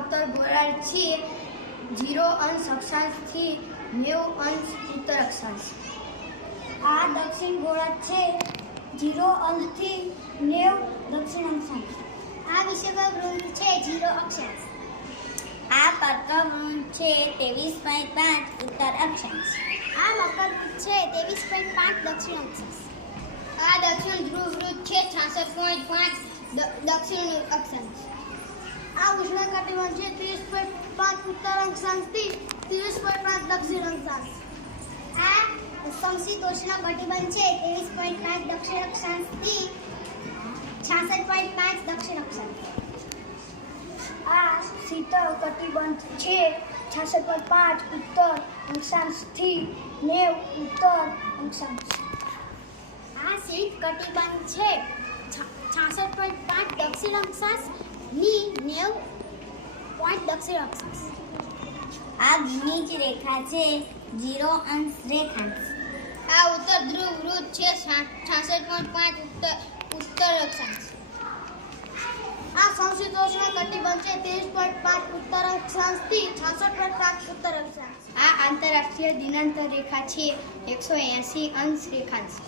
ઉત્તર ગોળાર્ધ છે 0 અંશ અક્ષાંશથી 90 અંશ ઉત્તર અક્ષાંશ. આ દક્ષિણ ગોળાર્ધ છે 0 અંશથી 90 દક્ષિણ અક્ષાંશ. આ વિષુવવૃત્ત છે 0 અક્ષાંશ. આ કર્કવૃત્ત છે 23.5 ઉત્તર અક્ષાંશ. આ મકરવૃત્ત છે 23.5 દક્ષિણ અક્ષાંશ. આ દક્ષિણ ધ્રુવ વૃત્ત છે 66.5 દક્ષિણ અક્ષાંશ. આ ઉષ્ણકટિબંધ છે 30.5 ઉત્તર અક્ષાંશથી 30.5 દક્ષિણ અક્ષાંશ. આ સમશીતોષ્ણ કટિબંધ છે 23.5 દક્ષિણ અક્ષાંશથી 66.5 દક્ષિણ અક્ષાંશ. આ શીતળ કટિબંધ છે 66.5 ઉત્તર અક્ષાંશથી 90 ઉત્તર અક્ષાંશ. આ શીત કટિબંધ છે 66.5 દક્ષિણ અક્ષાંશની 90 દક્ષિણ અક્ષાંશ. આ ભૂમિજ રેખા છે 0 અંશ રેખાંશ. આ ઉત્તર ધ્રુવ વૃત્ત છે 66.5 ઉત્તર અક્ષાંશ. આ સમશીતોષ્ણ કટિબંધ છે 30.5 ઉત્તર અક્ષાંશથી 66.5 ઉત્તર અક્ષાંશ. આ આંતરરાષ્ટ્રીય દિનાંતર રેખા છે 180 અંશ રેખાંશ.